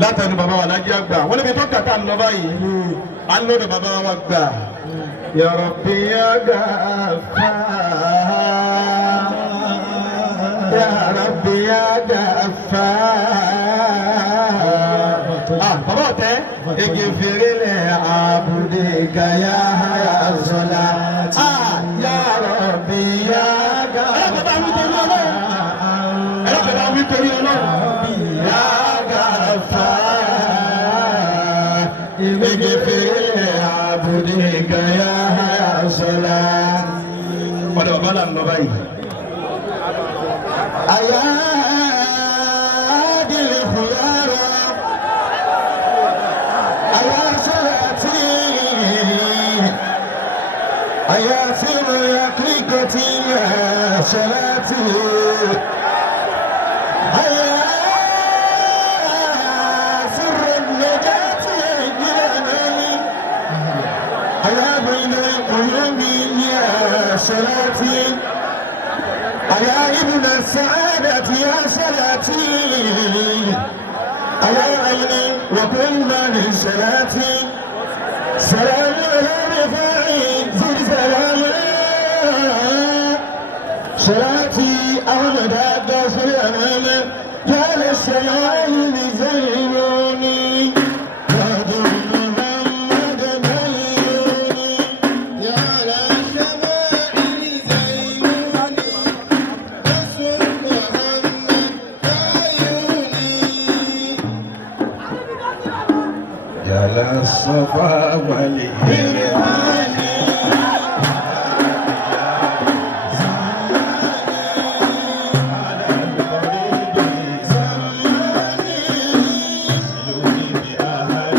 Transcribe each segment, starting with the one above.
látẹnu bàbá wa lájí àgbà wọ́n níbi tó kàkà ń lọ báyìí à ń lọ́dọ̀ bàbá wa gbà. Ya Rabbi ya Ghaffar Ya Rabbi ya Ghaffar. Bàbá ọ̀tẹ́ igi fèrèlè àbùdé gàyà àyà sọlá. Ya Rabbi ya Ghaffar. Ẹ̀rọ bàbá wí torí ọlọ́run. Ya Ghaffar igi fèrèlè àbùdé gàyà àyà sọlá. Ọ̀dọ̀ bàbá là ń lọ báyìí. Àyà dìlẹ̀ fúyàrá. Àyà sọ̀rọ̀tì. Àyà sọ̀rọ̀ àkíkọ̀tì sọ̀rọ̀tì. Àyà sọ̀rọ̀ lẹ́jàtì ìgbìlẹ̀. Àyà bẹ̀rẹ̀ olómi sọ̀rọ̀tì. يا ابن السعادة يا صلاتي يا عيني وكل من صلاتي سلام على رفاعي زد سلام صلاتي أحمد الداخل أمامه يا للسماء بزينوني الصفا والهيمان على الطريق زماني سلوني بأهل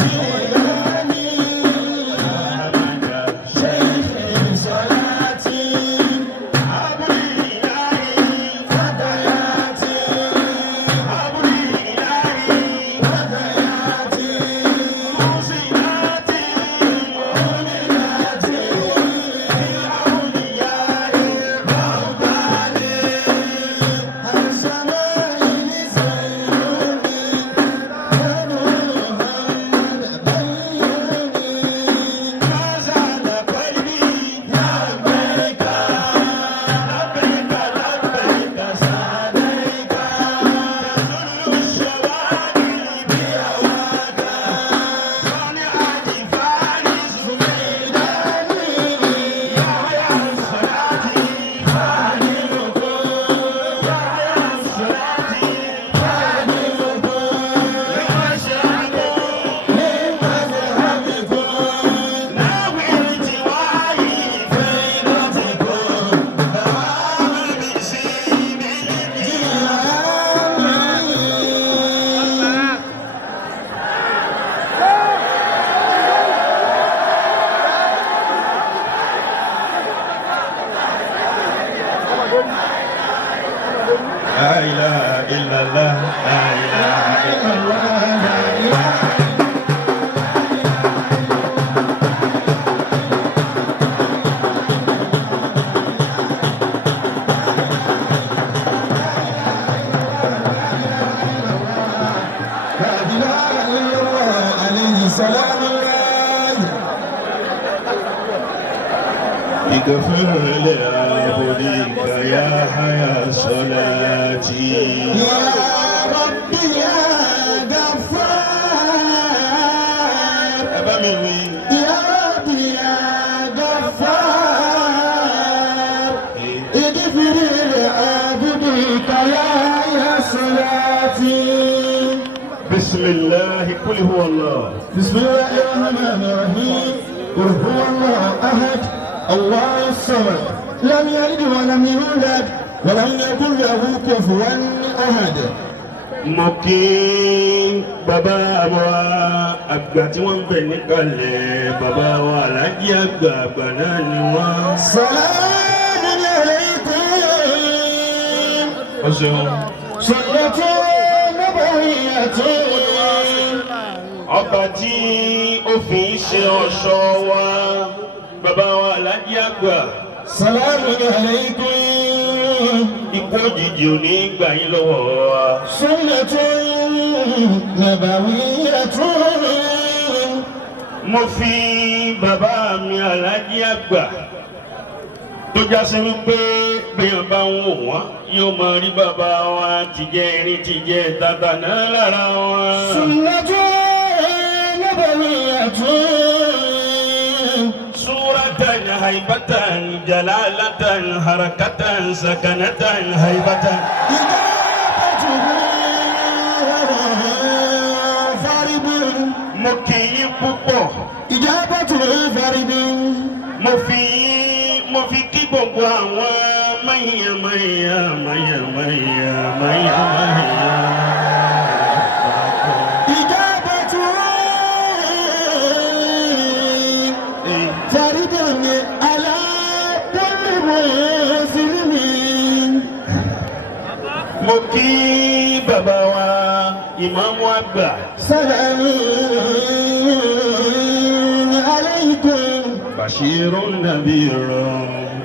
الجيراني أحمد شيخ صلاتي أبو الإلهي فتياتي أبو الإلهي فتياتي لا إله إلا الله لا إله إلا الله لا إله اغفر لعبدك يا حيا صلاتي يا ربي يا غفار يا ربي يا غفار اغفر لعبدك يا حيا صلاتي. بسم الله قل هو الله. بسم الله الرحمن الرحيم. قل هو الله احد الله الصمد لم يلد ولم يولد ولم يكن له كفوا احد. Mo kí bàbá wa àgbà tí wọ́n ń bẹ níkàlẹ̀ bàbá wa Alhaji àgbà náà ni wọ́n. Salamun alaykum. Ó ṣeun. Sunnatun nabawiyyatun. Ọba tí ó fi ń ṣe ọ̀ṣọ́ wa. Bàbá wa Alhaji àgbà. Salamun alaykum. Ikú òjijì ò ní gbà yín lọ́wọ́ wa. Sunnatun نبوية mo fi bàbá mi Alhaji àgbà tó jásí wípé bẹ́ẹ̀ bá ń wò wọ́n yóò máa rí bàbá wa tìjẹ́ irin tìjẹ́ tata náà lára wọn. سنة نبوية صورة هيبة جلالة حركة سكنة هيبة mo kì í púpọ̀. إجابة فرد mo fi kí gbogbo àwọn mayamaya mayamaya mayamaya. إجابة فرد على كل مسلم mo kí bàbá wa ìmáàmù àgbà. سلام عليكم بشير نذير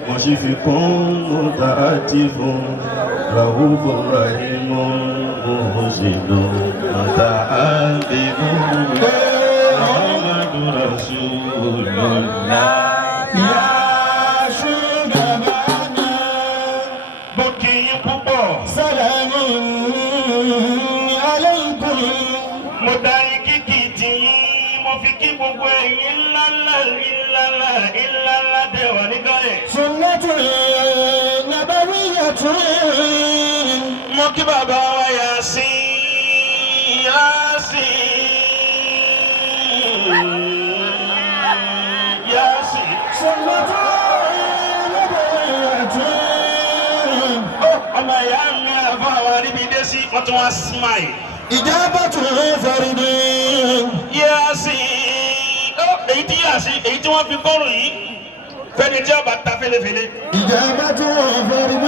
مشفق متعاطف رؤوف رحيم محسن متعاطف محمد رسول الله يا شجبانا بكي púpọ̀. سلام عليكم mo darí kíkì tí mo fi kí gbogbo ẹ̀yin ńláńlá ńláńlá tẹ̀ wá níkàlẹ̀. سنة نبوية mo kí bàbá wa Yásìn Yásìn. سنة نبوية ọmọ ìyá mi àfa wa níbi dé sí wọ́n tún wá smile. إجابة فرد Yásìn èyí tí Yásìn èyí tí wọ́n fi kọ́rùn yìí fẹ́ni tí ọba ta fẹ́lẹ́fẹ́lẹ́ إجابة فرد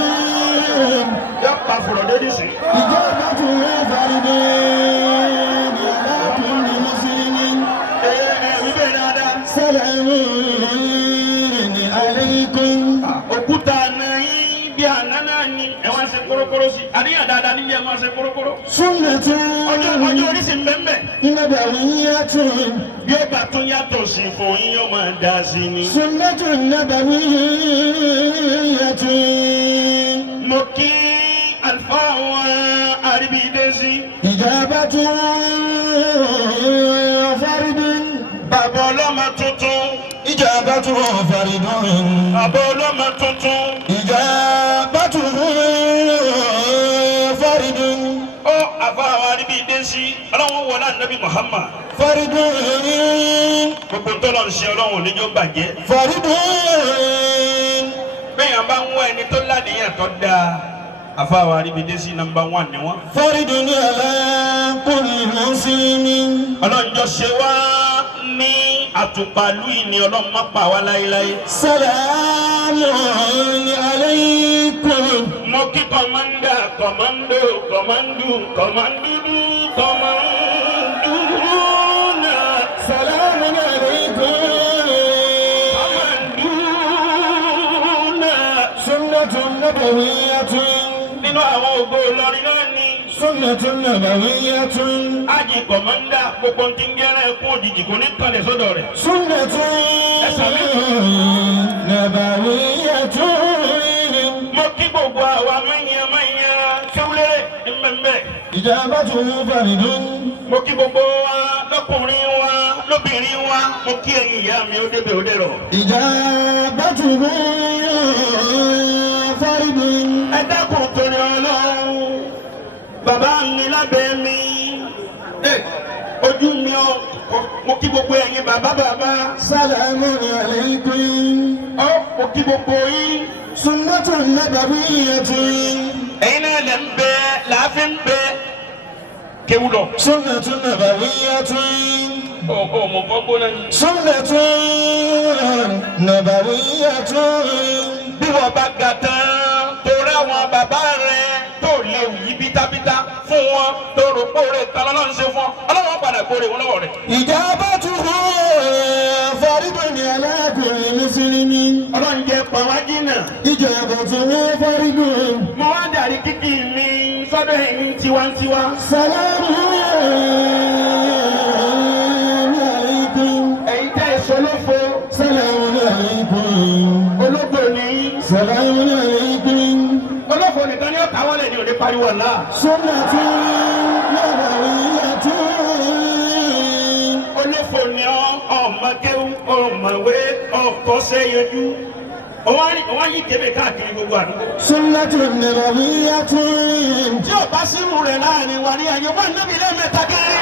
yọ pa fùrọ̀ lórí sí. إجابة فرد على كل مسلم wíbẹ̀ dáadáa. سلام عليكم òkúta náà yín bí àná náà ni ẹ wá ṣe kórókóró sí àníyàn dáadáa níbi ẹ wá ṣe kórókóró. سنة ọjọ́ oríṣi ń bẹ́ẹ̀ bẹ́ẹ̀. نبوية bí ó bá tún yàtọ̀ sí fún yín yóò máa dá sí ni. سنة نبوية mo kí àlùfáà wọn àríbídé sí. إجابة فرد bàbá ọlọ́mọ tuntun. إجابة فرد bàbá ọlọ́mọ tuntun. إجابة فرد ó àfáà wọn àríbídé sí. ọlọ́run wọlé ànábì Muhammad. فرد gbogbo ntọ́lọ́ ń ṣe ọlọ́run ò ní yóò bàjẹ́. فرد bẹ́ẹ̀ yẹn bá ń wọ ẹni tó ládìyàn tó dáa. àfáà wọn àríbídé sí nọ́mbà 1 ni wọ́n. فرد على كل مسلم ọlọ́njọ́ ṣe wá ní àtùpàlù ìní ọlọ́run má pa wá láéláé. سلام عليكم mo kí kọ́mándà kọ́mándò kọ́mándúnà سلام عليكم kọ́mándúnà. سنة نبوية nínú àwọn ògo Ìlọrin náà ni سنة نبوية ájì kọ́mándà gbogbo tí ń gẹ́rẹ́ kún òjijì kò ní kalẹ̀ sọ́dọ̀ rẹ̀. سنة نبوية mo kí gbogbo àwa mẹ́yìn kíwúlẹ̀ ẹ̀mẹ̀mẹ̀. إجابة فرد mo kí gbogbo wa lọ́kùnrin wa lóbìnrin wa mo kí ẹ̀yin ìyá mi ó débẹ̀ ó dẹ̀rọ̀. إجابة فرد ẹ dákun torí Ọlọ́run bàbá mi lábẹ́ mi ojú mi ọ mo kí gbogbo ẹ̀yin bàbá. سلام عليكم mo kí gbogbo yín. سنة نبوية ẹ̀yin náà lè ń bẹ láàfin bẹ kéwù lọ. سنة نبوية mo gbọ́ gbóná ni. سنة نبوية bí wọ́n bá ga tán torí àwọn bàbá rẹ̀ tó lè yí bítábítá fún wọn tó rò kóore kan lọ́lọ́run ṣe fún ọ ọlọ́run padà kóore wọn lọ́wọ́ rẹ̀. إجابته فرد على كل مسلم ọlọ́run jẹ́ pàwájì náà. إجابته فرد mo wá darí kíkì mi sọ́dọ̀ ẹ̀yin tiwantiwa. سلام عليكم ẹ̀yin tẹ́ ẹ ṣolófo سلام عليكم ológo ni سلام عليكم olófo nìkan ni ó káwọ́ lẹ̀ ní òde pariwo ọ̀la. سنة نبوية olófo ni ọmọ kéwú ọmọwé ọkọ̀ṣẹ́ yẹjú wọ́n yí kébé káàkiri gbogbo àdúgbò. سنة نبوية tí ò bá sírù rẹ̀ láàrin wa ní ayé wọn níbi ilé mẹ́ta kéré.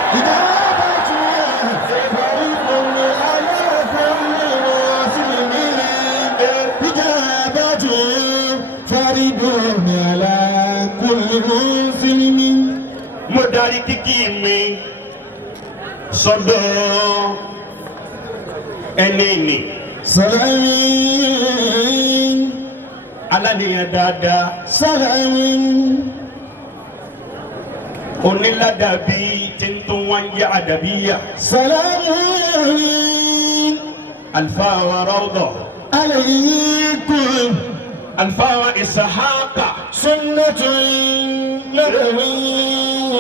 mo darí kíkí mi sọ́dọ̀ ẹni nì سلام alánìyàn dáadáa سلام onílàdàbí tí ń tún wá ń yá àdàbíyà سلام alfaa wa rawda عليكم alfaa wa isahaqa سنة نبوية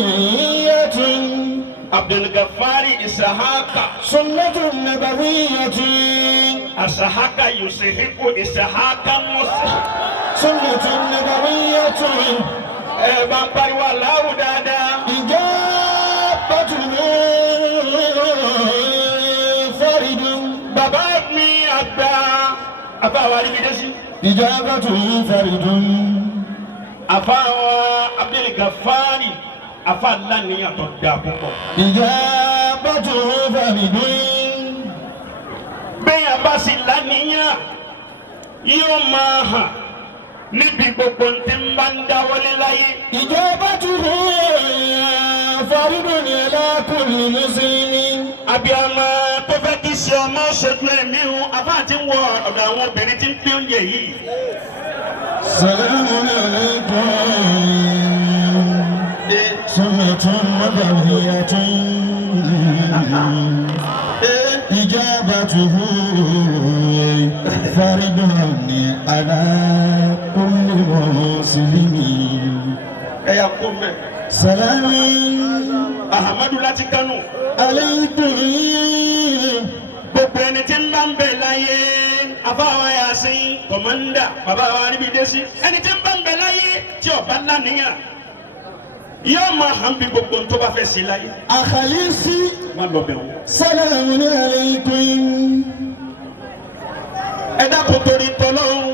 abdulgafari isahaqa سنة نبوية asahaqa yusihiku isahaqa musa. سنة نبوية ẹ bá ń pariwo aláwù dáadáa. إجابة فرد bàbá mi àgbà àbáwá nígbèdésí. إجابة فرد àfáwá abdulgafari afa lánìyàn tó dáa púpọ̀. إجابة فرد bẹ́ẹ̀ bá sì lánìyàn yóò máa hàn níbi gbogbo tí ń bá ń dáwọ́lé láyé. إجابته فرد على كل مسلم abiyamọ tó fẹ́ kí ṣe ọmọ ṣojú ẹ̀mí o afa ti ń wọ ọ̀dọ̀ àwọn obìnrin tí ń pín oúnjẹ yìí. سلام عليكم سنة نبوية إجابته فرد على كل مسلم ẹ yà kó mẹ́. سلام ahamadu láti Kánò. عليكم gbogbo ẹni tí ń bá ń bẹ láyé afáwa Yasin kọmọndà bàbá wa níbi dé sí ẹni tí ń bá ń bẹ láyé tí ọba lánìyàn yóò máa hàn bí gbogbo tó bá fẹ́ sí láyé. أخلصي má lọ bẹ̀ wọ́n. سلام عليكم ẹ dákun torí tọ́lọ́run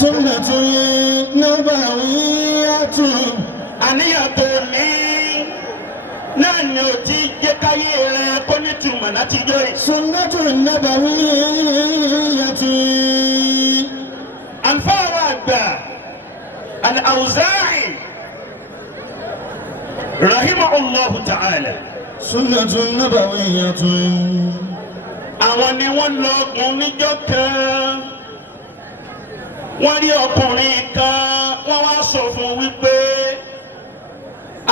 سنة نبوية àníyàn tó ní náà ni ò ti jẹ́ káyé rẹ kó ní túmọ̀ láti jọ yìí. سنة نبوية àlùfáà wa àgbà Al-Awza'i rahimahullahu ta'ala. سنة نبوية àwọn ni wọ́n lọ ọgùn níjọ́ kan wọ́n rí ọkùnrin kan wọ́n wá sọ fún wípé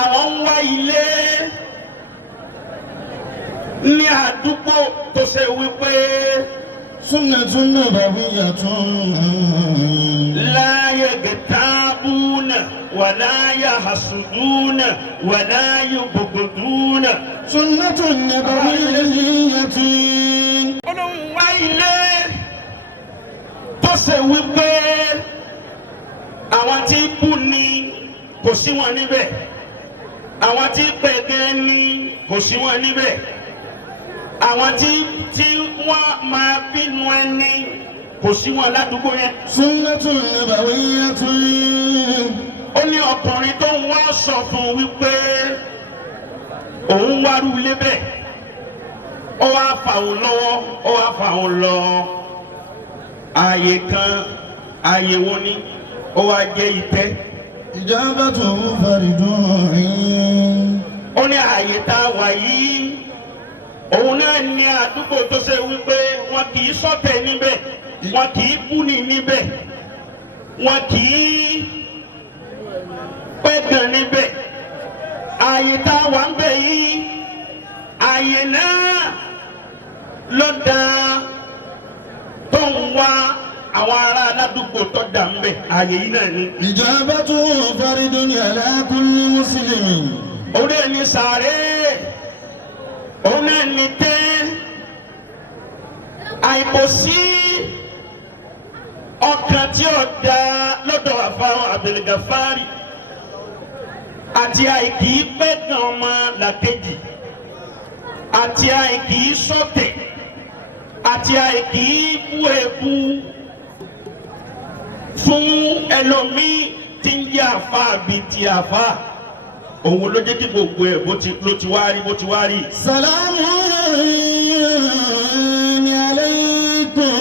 àwọn ń wá ilé ní àdúgbò tó ṣe wípé سنة نبوية la yaghtabuna wala yahsuduna wala yubghuduna. سنة نبوية olóhùn wá ilé tó ṣe wípé àwọn tí bú ni kò sí wọn níbẹ̀ àwọn tí pẹ̀gẹ́ ni kò sí wọn níbẹ̀ àwọn tí wọ́n máa bínú ẹni kò sí wọn ládùúgbò yẹn. سنة نبوية ó ní ọkùnrin tó ń wá sọ fún wípé òun wárú ilé bẹ́ẹ̀ ó wá fà òun lọ́wọ́ ó wá fà òun lọ ààyè kan ààyè wo ni ó wá jẹ́ ìtẹ́. إجابته فرد ó ní ààyè tá a wà yìí òun náà ní àdúgbò tó ṣe wípé wọn kì í ṣọ̀tẹ̀ níbẹ̀ wọn kì í búni níbẹ̀ wọn kì í pẹ̀gàn níbẹ̀ ààyè tá a wà ń bẹ̀ yìí ààyè náà ló dá tó ń wá àwọn ará aládùúgbò tó dà ń bẹ̀ ààyè yìí náà ni. إجابته فرد على كل مسلم òun náà ní sàárè òun náà ní tẹ́ àìkòsí ọkàn tí ó da lọ́dọ̀ àfáwọn Abdul Ghaffari àti àìkì pẹ́gàn ọmọ làkejì àti àìkì sọ̀tẹ̀ àti àìkì bú ẹ̀bú fún ẹlòmíì tí ń jẹ́ àfa bíi ti àfa òun ló jẹ́ kí gbogbo ẹ̀ ló ti wá rí bó ti wá rí. Salamu alaykum.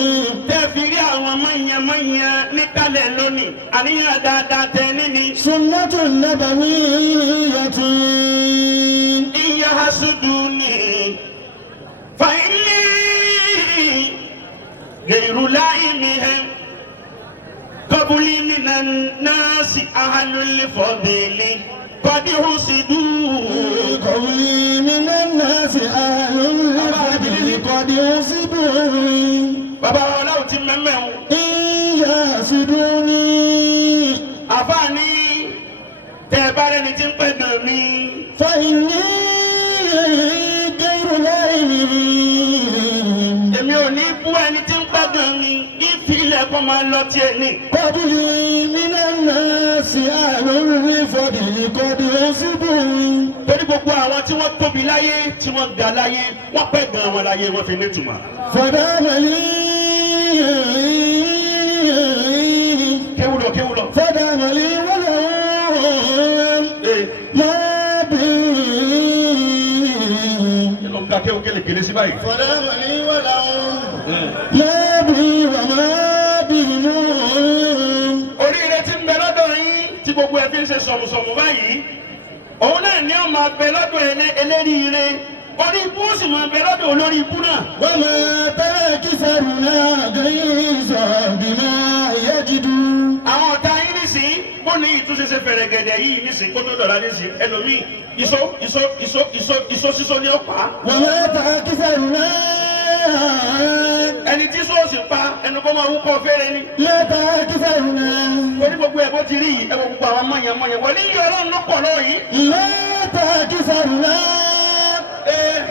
tẹ́ fi rí àwọn mọ̀nyẹ́mọ̀nyẹ́ níkàlẹ̀ lónìí àníyàn dáadáa tẹ níní. Sunnatun nabawiyyatun. Iya hasuduni fa inni ghayru la'imihim qabli minan nasi ahlul fadli qad husidu. Qabli minan nasi ahlul fadli qad husidu. Bàbá ọlọ́run ti mẹ́mẹ́ o. Iya hasuduni. Àfààní tẹ́ ẹ bá rẹ́ni tí ń pẹ́ gan mi. Fa inni ghayru la'imihim. Èmi ò ní bú ẹni tí ń pẹ́ gan mi ìfilẹ̀ kó máa lọ tiẹ̀ ní. Qabli minan nasi ahlul fadli qad husidu. Torí gbogbo àwọn tí wọ́n tóbi láyé tí wọ́n ga láyé wọ́n pẹ́ gan wọn láyé wọ́n fi nítumọ̀. Fadamali. Kéwúlọ̀ kéwúlọ̀. Fadamali wala ma bi. Yẹ́nà ká kéwú kélékèlé sí báyìí. Fadamali wala ma bi wa ma bi mu. Oríire tí ń bẹ lọ́dọ̀ yín tí gbogbo ẹ̀ fi ń ṣe sọ̀mùsọ̀mù báyìí òun náà ní ọmọ abẹ lọ́dọ̀ eléríire orí ibú sì máa bẹ lọ́dọ̀ olórí ibú náà. Wa ma takisaruna gayza bima yajidu. Àwọn ọ̀tá yín nísìnyí bó ní ìtúnṣe fẹ̀rẹ̀ gẹ̀dẹ̀ yìí nísìnyí kó tó dọ̀la nísìnyí ẹlòmíì ìsó sísó ní ọ̀pá. Wa ma takisaruna. Ẹni tí sọ́ọ̀sì pa ẹnu kó máa wúkọ́ fẹ́rẹ́ ni. La takisaruna. Orí gbogbo ẹ̀ bó ti rí yìí ẹ wo gbogbo àwọn mọ̀nyẹ̀mọ̀nyẹ̀ wọlé yìí ọlọ́run ló pọ̀ lọ́wọ́ yìí. La takisaruna.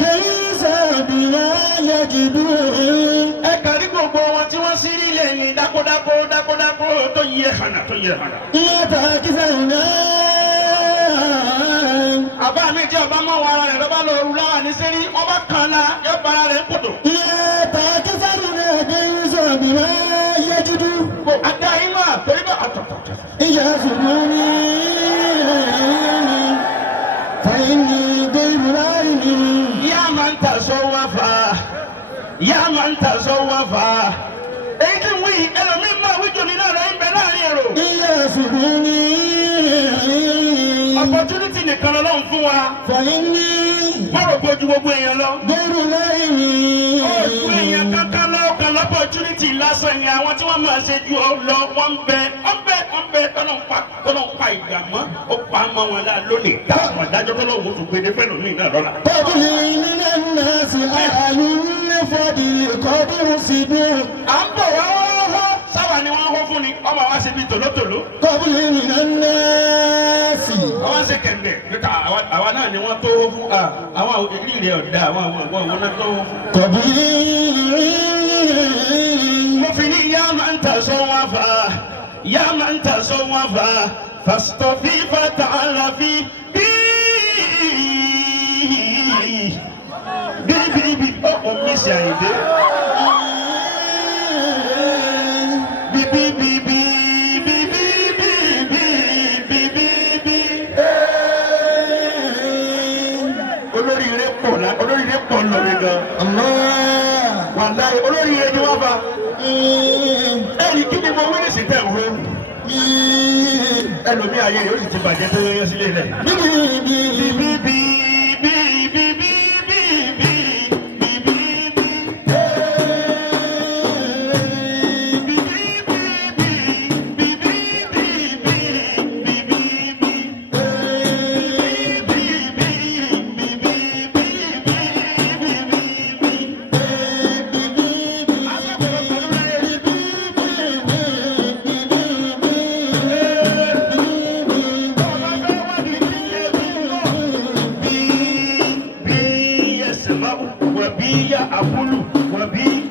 Gayza bima yajidu. Ẹ kàrí gbogbo wọn tí wọ́n sí rí lẹ̀ ní dákódákó tó yẹ hànà. La takisaruna. Àbá mi jẹ́ ọba mọ́ wọn ara rẹ̀ lọ́ba lọ rú láwà ní sẹ́rí ọba kan la yọ bara rẹ̀ kòtò. La takisaruna gayza bima yajidu. Àdá yín máa torí bá àtọ̀tọ̀. Yahsuduni fa inni ghayru la'imihim. Yá máa ń tasawwafa. Èyí tí ń wí ẹlòmíì máa wí jòmí náà lọ́yìn bẹ́ẹ̀ láàrin èrò. Yahsuduni Opportunity nìkan lọ́lọ́run fún wa. fa inni Má rò pé ojú gbogbo èèyàn lọ. ghayru la'imihim. Ojú èèyàn kankan lọ́kàn l'opportunity lásán ni àwọn tí wọ́n máa ṣe ju ọ lọ wọ́n ń bẹ tọ́lọ́ ń pa ìgbà mọ́ ó pa mọ́ wọn lá lónìí. Táwọn àdájọ́ tọ́lọ́ òun tún gbé dé fẹ́ẹ́ lómi náà lọ́la. Qabli minan nasi ahlul fadli qad husidu. À ń bọ̀ wá hó sáwà ni wọ́n hó fún ni ọmọ wa ṣe bí tòlótòló. Qabli minan nasi. Àwọn ṣe kẹ̀mbẹ̀ níta àwa náà ni wọ́n tó hó fún àwọn ìrìnrìn ọ̀dà àwọn náà tó hó fún. Qabli. Mo fi ní yá máa ń tasawwafa yá máa ń tasawwafa fastafifa ta'ala fi bí ọ̀pọ̀ mi ṣe àyèdè. Olóríire pọ̀ lórí gan. Wàláhì olóríire ni wọ́n fa. Ẹ̀rí kí ni mo wí ní sìtẹ̀ òwe? Ẹlòmí ayé yóò sì ti bàjẹ́ tó yẹ sílé rẹ̀. يسمع وبي يأكل وبي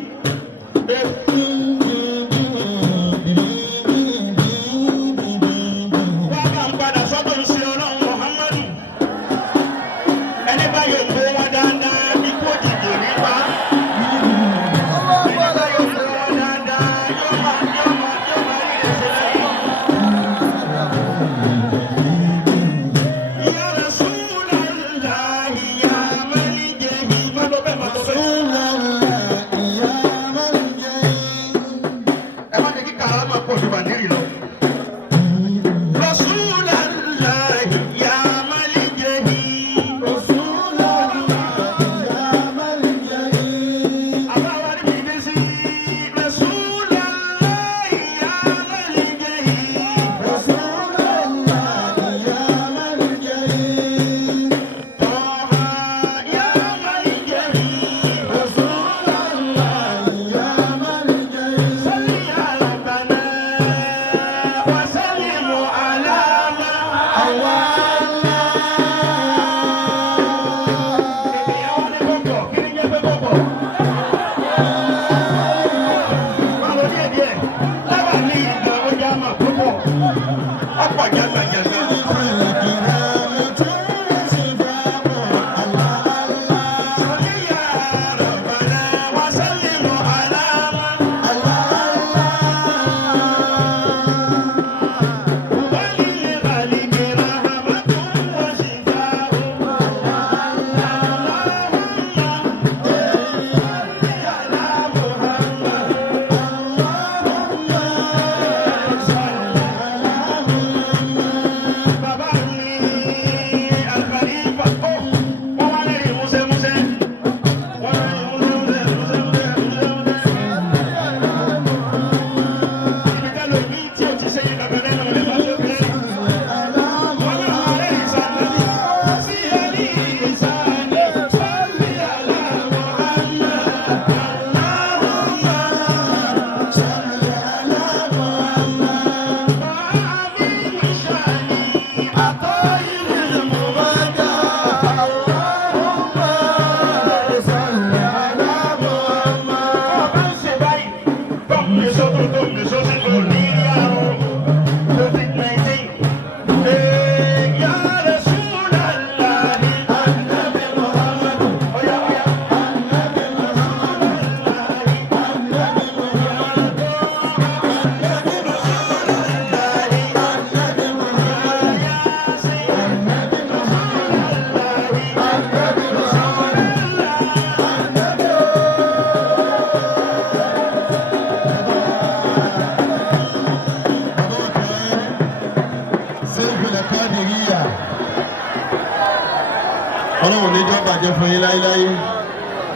Ọlọ́run níjọ́ bàjẹ́ fún yín láéláé.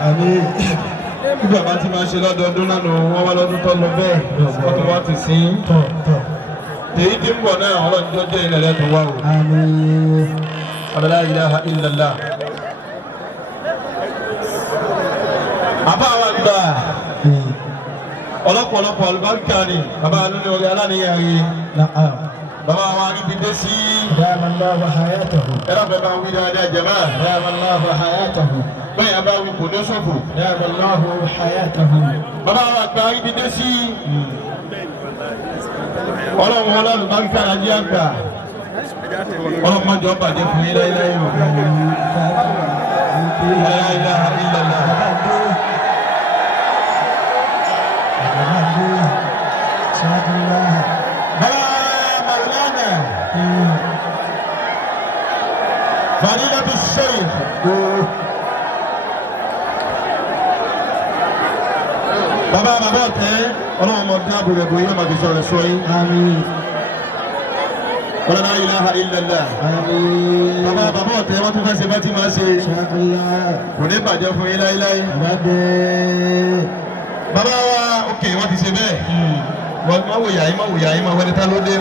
Àmín. Bí bàbá ti máa ṣe lọ́dọọdún náà nù wọ́n wá lọ́dún tó lọ bẹ́ẹ̀ wọ́n tó wá ti sin. Èyí tí ń bọ̀ náà ọlọ́run tó jẹ́ ilẹ̀ rẹ̀ tó wá o. Àmín. La ilaha illallah. Bàbá wa gbà ọlọ́pọ̀lọpọ̀ olùbáríkà ni bàbá alóni orí aláníyàn rí. Bàbá wa ibi dé sí. Damallahu hayatahu. Ẹ̀rọ bẹ̀ bá wí dáadáa jẹ̀mọ́. Damallahu hayatahu. Bẹ́ẹ̀ yà bá wí kò ní sọ̀fò. Damallahu hayatahu. Bàbá wa gba ibi dé sí. Ọlọ́run ọlọ́run bá ń ká ajé àgbà. Ọlọ́run má jọ bàjẹ́ fún yín láéláé o. La ilaha illallah. فضيلة الشيخ bàbá ọ̀tẹ́ ọlọ́run ọmọ ọdún àbúrò ẹ̀bùn yóò máa fi sọ̀rọ̀ sọ yín. Àmín. La ilaha illallah. Àmín. Bàbá ọ̀tẹ́ wọ́n tún fẹ́ ṣe bá ti máa ṣe. Kò ní bàjẹ́ fún yín láíláí. Bàbá wa òkè wọ́n ti ṣe bẹ́ẹ̀. Wọ́n máa wòyà yín máa wẹni tá ló dé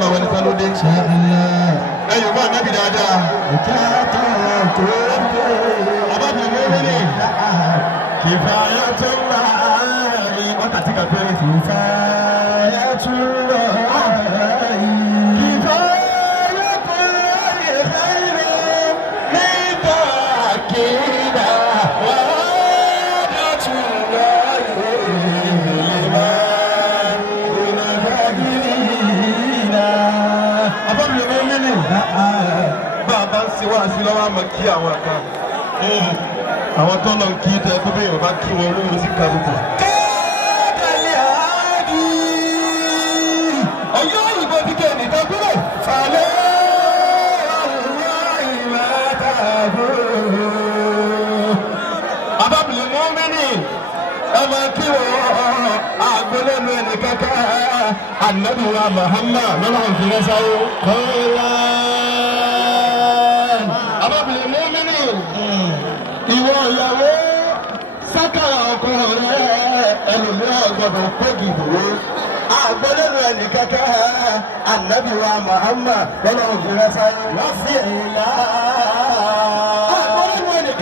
ẹ yóò bá nábì dáadáa. Abábìnrin wọ́n ní kìfàyà tó ń bá ààyè wákàtí kan péré. Kìfàyà tó ń bá ààyè. Kìfàyà tó ń bá ààyè. Nígbà kíra wà á àwọn tó lọ kí tẹ kó bẹ́ẹ̀ bàbá kí wọn olóhùn sí kàbùkù. kẹ́ẹ̀dẹ̀lẹ̀ àádì ọ̀yọ́ òyìnbó ti kẹ́ nìkan kúrò falẹ̀ ọ̀rọ̀ ìmọ̀tàbó. abábìlì mọ́mìnì ọmọ kí wọ́n àgbélẹ̀nu ẹnì kankan Ànábì wa Muhammad lọ́nà òfin sáyé. abábìlì mọ́mìnì ìwọ ìyàwó sákàrà ọkọ rẹ ẹlòmíràn gbọ́dọ̀ kógìdò àgbélẹ̀nu ẹnì kankan Ànábì wa Muhammad lọ́nà òfin sáyé. wọ́n fi ìlà àgbélẹ̀nu ẹnì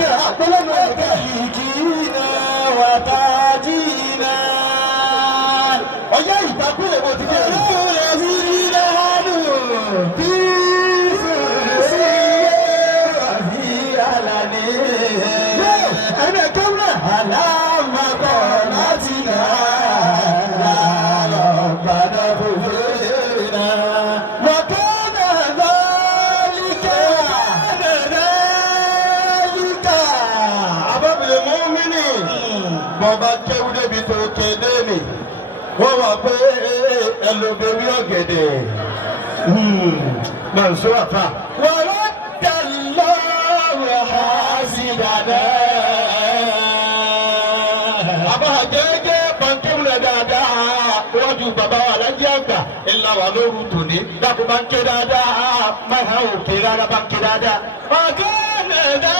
kankan ìkìnnà wàtàjìnà. ọjọ́ ìgbàgbọ́lẹ̀ mo ti dé. olóòrè sí ìlànà bí sí àbí àlàní. ẹnì kan náà aláàmàkọ́ láti nà lálọ́ gbàdá gbogbo náà. wàkánà lálíkà lálíkà. abábìlẹ̀ mọ́mìnì bọ́ba kéwú débi tó kéde ni wọ́n wà pé ẹlòmíwí ọ̀gẹ̀dẹ̀ máa ń sọ àfà. wàrà dàlọ́ wà sí dáadáa. àbá jẹ́jẹ́ pàǹkéwù rẹ̀ dáadáa wájú bàbá wa Alhaji àgbà ńlá wà lóru tòní dákú bá ń ké dáadáa máa ń hàn òkè rárá bá ń ké dáadáa. ọ̀gá ẹ̀dá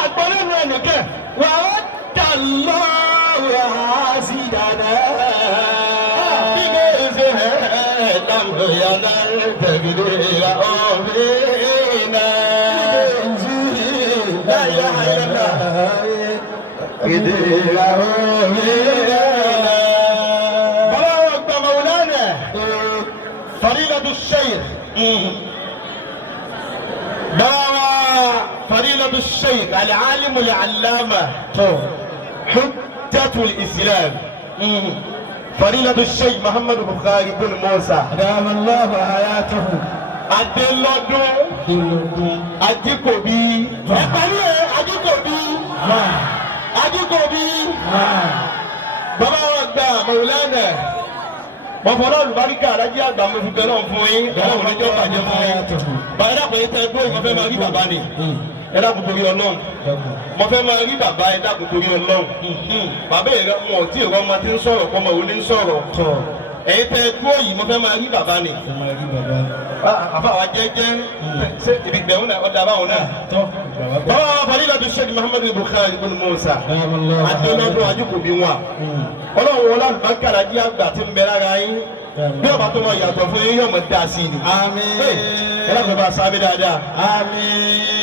agbọ́nrẹ́nu ẹnìkẹ́ wà ó dà lọ́wọ́ àásìdàdà. bíbí ṣe dáhùn yàrá tẹ̀gídé ra ọ̀rẹ́ náà. láyé ayélujára tẹ̀gídé ra ọ̀rẹ́ náà. bàbá wa gbà Mawlana Fadilatu Shaykh. فضيلة الشيخ العالم العلامة حجة الإسلام فضيلة الشيخ محمد بخاري بن موسى أدام الله حياته Adélọ́dún Ajíkòbí ẹ̀pẹ̀lú Ajíkòbí bàbá wa gba Mawlana mọ̀fọ́lá olùbáríkà Alhaji àgbà mo fi bẹ̀rẹ̀ fún yín ọlọ́run níjọ́ bàjẹ́ fún yín. bàbá ẹ̀dá pẹ̀lú tẹ́ gbó ìmọ̀ fẹ́ máa rí bàbá ni ẹ̀dá kò torí Ọlọ́run mo fẹ́ máa rí bàbá ẹ̀dá kò torí Ọlọ́run. bàbá ẹ̀rẹ́ wọn ò tí ì rọ́ọ̀mà tí ń sọ̀rọ̀ kọ́mọ òun ní ń sọ̀rọ̀ ẹ̀yin tẹ́ gbó yìí mo fẹ́ máa rí bàbá ni. àfa wa jẹ́jẹ́ ṣé ibi gbẹ̀hún náà ọ̀dà báwọn náà. bàbá wa Fadilatu Sheikh Muhammad Bukhari bin Musa Adélọ́dún Ajíkòbí wọn ọlọ́run wọn láti bá kára jí àgbà tí ń bẹ lára yín bí ọba tó máa yàtọ̀ fún yín yóò mọ̀ dá sí i ni. àmín. ẹ lọ́kùnrin bá sábẹ́ dáadáa. àmín.